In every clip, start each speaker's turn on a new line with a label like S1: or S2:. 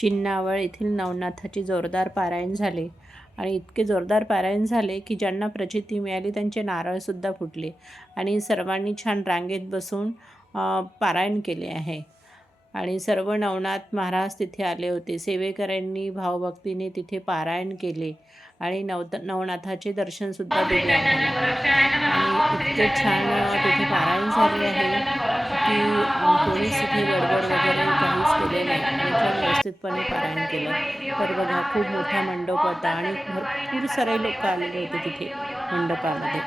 S1: चिन्नावळ येथील नवनाथाचे जोरदार पारायण झाले. आणि इतके जोरदार पारायण झाले की ज्यांना प्रचिती मिळाली त्यांचे नारळसुद्धा फुटले. आणि सर्वांनी छान रांगेत बसून पारायण केले आहे. आणि सर्व नवनाथ महाराज तिथे आले होते. सेवेकऱ्यांनी भावभक्तीने तिथे पारायण केले आणि नव नवनाथाचे दर्शनसुद्धा दिले. आणि इतके छान तिथे पारायण झाले आहे की कोणीच तिथे गडबड वगैरे काहीच केले नाही. आणि छान व्यवस्थितपणे पारायण केलं. तर बघा खूप मोठा मंडप होता आणि भरपूर सारे लोक आलेले होते तिथे मंडपामध्ये.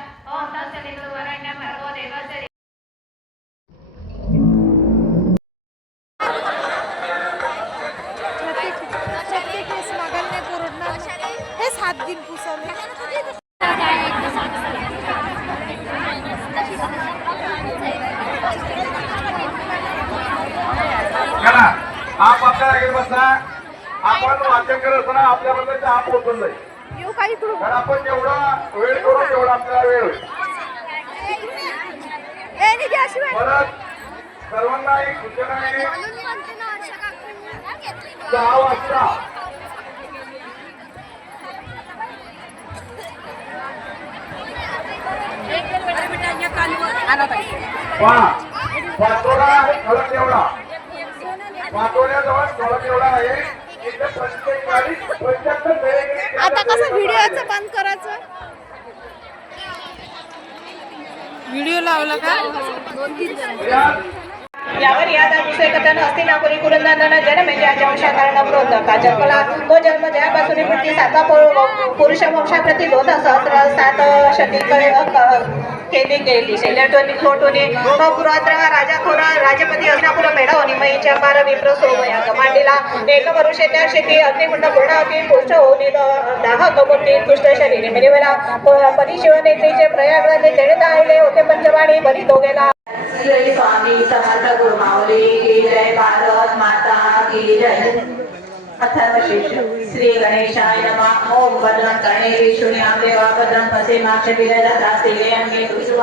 S2: आपण वाचन करत असताना आपल्याबद्दलचा आप पोचून जाईल.
S3: येऊ काही
S2: आपण जेवढा वेळ करू तेवढा आपल्याला वेळ होईल. परत सर्वांना एक सूचना आहे. सहा वाजता पाचोडा आहे खळक एवढा पाचोड्याजवळ खळक एवढा आहे.
S3: आता कसं व्हिडिओचं बंद करायचं? व्हिडिओ लावला का?
S2: यात
S4: यावर या दुसरे कथन हस्तिनापुरी कुरुंदन जनमेजाच्या वंशाकारण प्रोदका जन्मला तो जन्म जयापासून मृत्यू साता पु- पुरुष वंशाप्रती दोन सहस्र सात शतीकडे केली गेली. शैल्याटोनी खोटोनी पुरात्र राजा थोर राजपती हस्तिनापुर मेढवणी मईच्या पार विप्र सोमया कमांडीला एक वरुषेच्या शेती अग्निकुंड पूर्ण अति पुष्ट होऊन दाह कबुटी तुष्ट शरीरे मिळवेला परिशिवनेत्रीचे प्रयागराजे तेणे आले होते पंचवाणी बरी दोघेला श्री स्वामी समर्थ गुरुमावली की जय भारत माता की जय। अथर्वशीर्ष श्री गणेशाय नमः। ओम भद्रं कर्णे विष्णुयां देवा भद्रं पसे माक्ष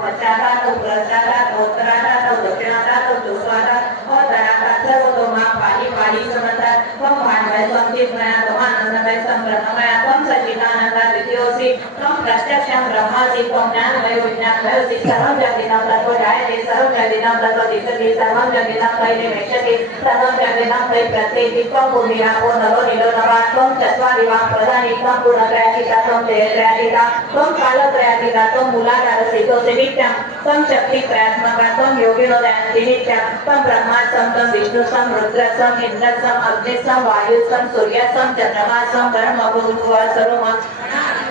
S4: ప్రసాదాలు ప్రసాదాలు ఉత్తరాలు सच्चिदानन्दा द्वितीयोऽसि त्वं प्रत्यक्षं ब्रह्मासि त्वं ज्ञानमय विज्ञानमयोऽसि सर्वं जगदिदं तत्त्व जायते सर्वं जगदिदं तत्त्व तिष्ठति सर्वं जगदिदं त्रैर्यमेष्यति सर्वं जगदिदं त्रय प्रत्येकि त्वं भूमिरापो नरो निलो नवा त्वं चत्वारि वा प्रधानि त्वं गुणत्रयातीता त्वं जयत्रयातीता त्वं कालत्रयातीता त्वं मूलाधारसितोऽसि नित्यं त्वं शक्तित्रयात्मका त्वं योगिनो दयान्ति नित्यं त्वं ब्रह्मास्तं त्वं विष्णुस्तं रुद्रस्तं इन्द्रस्तं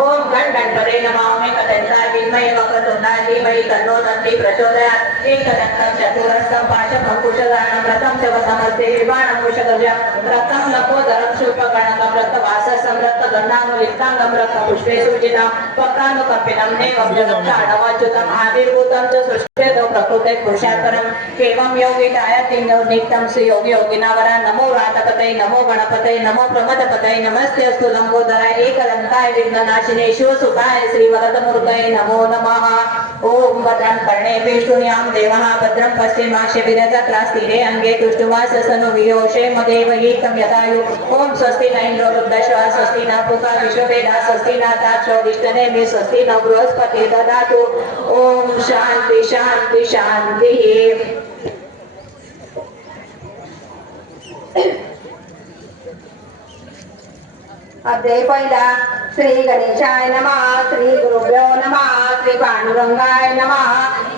S4: ओम घन गणपते नमः। में कतंत्राय विद्महे वक्रतुण्डाय धीमहि तन्नो दन्ति प्रचोदयात्। एकदन्तं चतुरस्रं पाशभङ्कुशदानं रतं च वसमस्ते, निर्वाणं कुशकव्यं। रक्तं लपोदरं शुल्पकर्णकं रक्तवाससं रक्तगन्धानुलिप्ताङ्गं रक्तपुष्पे सूचितं वक्तानुकम्पिनं नैवं जगक्षाणमच्युतम् आदिर्भूतं च सृष्टेदौ प्रकृते पुरुषात्परं केवं योगिनायतिं नित्यं श्रीयोगियोगिनावर नमो रातपतये, नमो गणपतये, नमो प्रमदपतये, नमस्ते अस्तु लम्बोदराय एकदन्ताय विघ्ननाश। विघ्ननाशिने शिवसुताय श्रीवरदमूर्तये नमो नमः। ॐ भद्रं कर्णे विष्णुयां देवः भद्रं पश्चिमाक्ष विरजत्रास्तिरे अङ्गे तुष्टुवास सनु वियोषे मदेव हितं ॐ स्वस्ति न इन्द्रो स्वस्ति न पुषा विश्ववेदा स्वस्ति न ताक्षोदिष्टने मे स्वस्ति न बृहस्पति ददातु। ॐ शान्ति शान्ति शान्तिः। अध्याय पहिला श्री गणेशाय नमः श्री गुरुभ्यो नमः श्री पांडुरंगाय नमः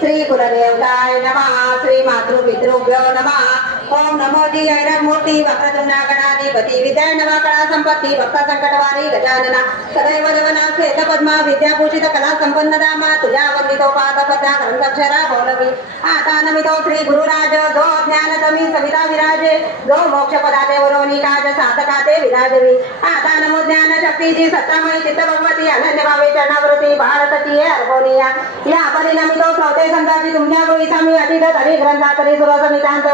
S4: श्री कुलदेवताय नमः श्री मातृपितृभ्यो नमः
S5: ओम नमो जी ऐरण मूर्ती वक्रतुंडा गणाधिपती विद्या नवाकळा संपत्ती भक्त संकटवारी गजानना सदैव जगना श्वेत पद्मा विद्याभूषित कला संपन्न दामा तुझ्या वंदितो पाद पद्या ग्रंथक्षरा भौरवी आता नमितो श्री गुरुराज जो ज्ञान सविता विराजे। जो मोक्ष पदाते वरोनी काज साधका ते विराजवी। आता नमो ज्ञान शक्ती सत्तामयी चित्त भगवती अनन्य भावे चरणावृती भारतची अर्भोनिया या परिणामितो श्रोते संताची तुमच्या गृहीता मी अतिथ तरी ग्रंथा तरी सुरसमितांत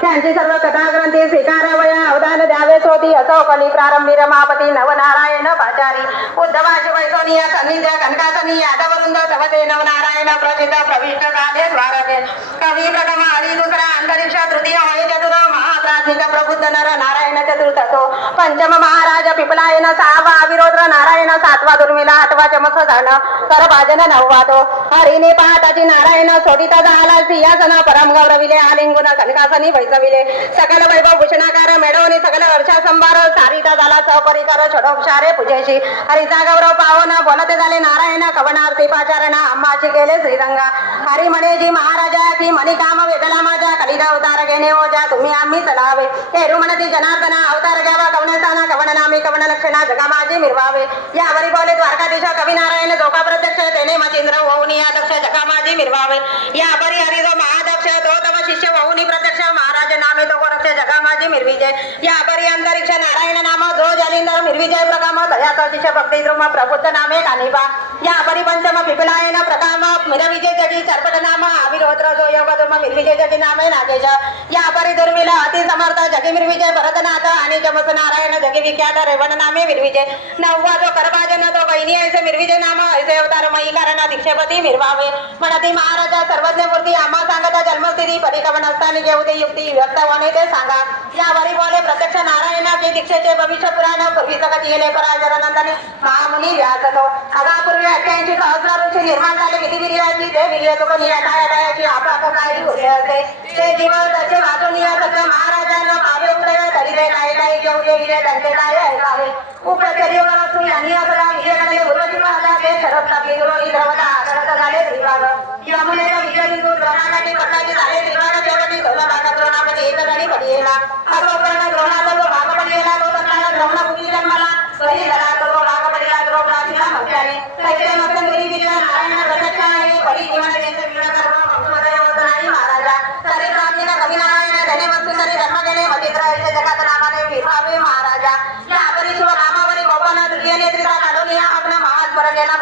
S5: त्यांची सर्व कथा ग्रंथी स्वीकारावया अवदान द्यावे सोती असो कली प्रारंभी रमापती नवनारायण पाचारी उद्धवाची वैसोनिया सन्निध्य कनकासनी यादवरुंद तवते नवनारायण प्रसिद्ध प्रविष्ट गाधे द्वारके कवी प्रथम हरी दुसरा अंतरिक्ष तृतीय होय चतुर महाप्राज्ञिक प्रबुद्ध नर नारायण नारायण चतुर्थतो पंचम महाराज पिपलायन सहावा अविरोध नारायण सातवा दुर्मिला आठवा चमक जाण कर भाजन नववा तो. हरिने पाहताची नारायण सोडिता झाला सिंहासना परम गौरविले आलिंगुन कनकासनी वैसविले सकल वैभव भूषणाकार मेळवणे सकल वर्षा संभार सारिता झाला सपरिकार छोडोपचारे पूजेशी. हरिचा गौरव पावन बोलते झाले नारायण कवनार्थी पाचारण अम्माची केले श्रीरंगा. हरिमणेजी महाराजा की मणिकाम वेदलामा वेदला अवतार घेणे हो ज्या तुम्ही आम्ही चलावे हेरू म्हणती जनार्दना अवतार घ्यावा कवनेसाना कवन नामी कवन लक्षणा जगा माझे मिरवावे. यावरी बोले द्वारकाधीश कवी नारायण जोका प्रत्यक्ष तेने मचिंद्र होऊनी अध्यक्ष जगा माझे मिरवावे. या हरी जो महादक्ष तो तव शिष्य होऊनी प्रत्यक्ष महाराज नामे तो रक्ष जगा माझे मिरविजय. यावरी अंतरिक्ष नारायण नाम जो जालिंदर मिरविजय प्रकाम दयाचा शिष्य भक्ती द्रुम प्रबुद्ध नामे कानिबा यावरी पंचम पिपलायन प्रकाम मिरविजय जगी चर्पट नाम अविरोत्र जो योग द्रुम मिरविजय जगी नाम नागेश. यापरी दुर्मिला अति समर्थ जगी मिरविजय भरतनाथ आणि जमस नारायण जगी विख्यात रेवण नामे मिरविजय नववा जो करभाजन तो बहिणी ऐसे मिरविजय नाम ऐसे अवतार मयी कारण दीक्षेपती मिरवावे. म्हणती महाराजा सर्वज्ञ मूर्ती आम्हा सांगता जन्मस्थिती परिकवन असताना घेऊ ते युक्ती व्यक्त होणे ते सांगा. या वरी बोले प्रत्यक्ष नारायणाचे दीक्षेचे भविष्य पुराण पूर्वी सकट गेले पराजर नंदने महामुनी व्यासतो. अगापूर्वी अठ्ठ्याऐंशी सहस्र निर्माण झाले विधिविर्याची ते विर्य तुक नियतायतायाची आपाप काही होते असे. ते दिवस असे वाचून या सत्य महाराजांना पावे उदय धरिले ते काय काय घेऊ ये विरे त्यांचे काय ऐकावे उपचर्य असू यांनी असला विजयकडे उर्वशी पाहता ते शरद तापली गुरुनी द्रवता आदरत झाले. त्रिभाग यमुनेचा विजय बिंदू द्रोणासाठी झाले त्रिभाग जेवणी नारायण जन्म गेले मदित्र जगात नामाने विभावे महाराजा या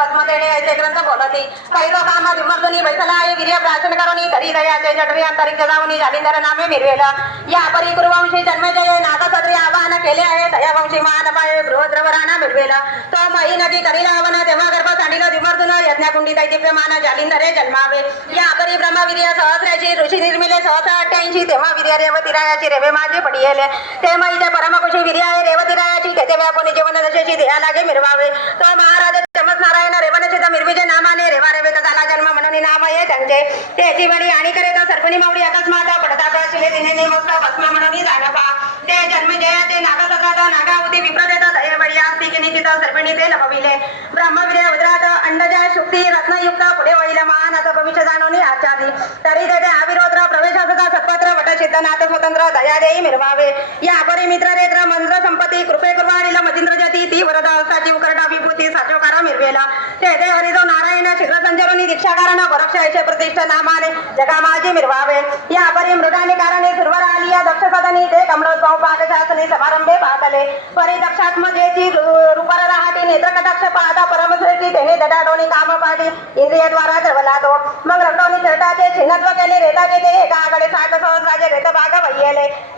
S5: महास्वर देणे ऐसे ग्रंथ बोलती काही लोक आम्हा विमर्दनी आहे वीर्य प्राशन करुनी तरी दयाचे जडवी अंतरिक्ष जाऊनी जालिंदर नामे मिरवेला. या परी जन्मजय नागसत्री आवाहन केले आहे. पाय तो मही नदी करीला आवन तेव्हा गर्भ सांडिल यज्ञकुंडी जालिंदरे जन्मावे. या परी ब्रह्मवीर्य सहस्राची ऋषी निर्मिले सहस्र अठ्ठ्याऐंशी तेव्हा वीर्य रेवे माझे ते परमकुशी व्यापुनी जीवन दशेची लागे मिरवावे. तो महाराज नारायण रेवनचित मिरविजय नामाने रेवा झाला जन्म म्हणून नाम त्यांचे आणि करे तर सर्पणी मावडी अकस्मात पडता भस्म म्हणून जाणपा ते जन्म जया ते तिथं ते लपविले उदरात अंडजा शुक्ती रत्नयुक्त पुढे वळील महान भविष्य जाणवणी आचारी तरी तेथे अविरोध प्रवेशासका सत्पत्र वटसिद्ध नाथ स्वतंत्र दयादेई मिरवावे या परिमित्र रेत्र मंत्र संपत्ती कृपे कुर्वाणील मजिंद्र जती ती वरदा साची जीव विभूती गोरक्ष ऐसे मिरवावे. या परी मृगाने कारणे सुरवर आली या दक्ष सदनी ते कमलोद्भव पाकशासनी समारंभे पाहतले परी दक्षात्मजेची रूपर तेने दडाडोनी काम पाठी इंद्रिय द्वारा तो मग चरटाचे छिन्नत्व केले रेताचे ते एका साठ सहस्राचे रेत भाग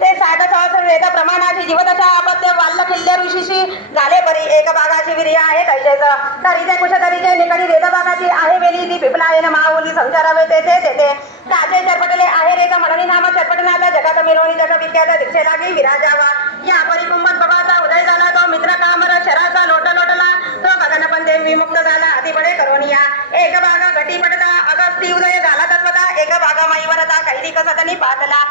S5: ते साठ सहस्र रेत प्रमाणाची जीवदशा अपत्य वाल्ल किल्ले ऋषीशी झाले परी. एक भागाची वीर्य आहे कैसेच तरीचे कुश तरीचे निकडी रेत बागाची आहे वेली ती पिपला पिपलायन माऊली संचारावे तेथे तेथे काचे चरपटले आहे रेत म्हणून नाम चरपटनाचा जगात मिरवणी जग विख्यात दीक्षे लागी विराजावा. या परिकुंभत बघाचा उदय झाला तो मित्र कामर शराचा लोट लोटला. तो गगन पंदे विमुक्त झाला अतिपडे करोनिया एक भाग गटी पडता अगस्ती उदय झाला तत्वता. एक भाग माईवरता कैदी कसतनी पातला.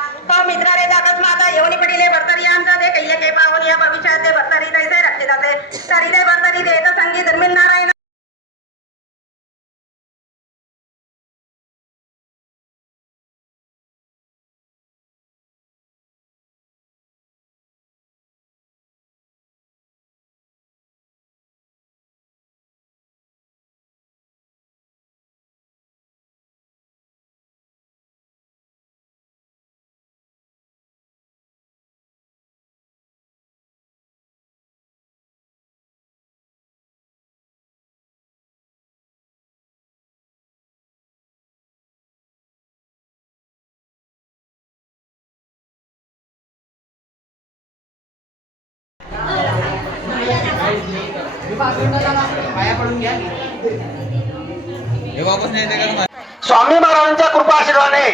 S6: स्वामी महाराजांच्या कृपा आशीर्वादाने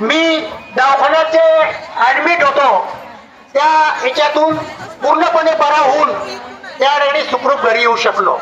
S6: मी दवाखान्याचे ऍडमिट होतो त्या ह्याच्यातून पूर्णपणे बरा होऊन त्या ठिकाणी सुखरूप घरी येऊ शकलो.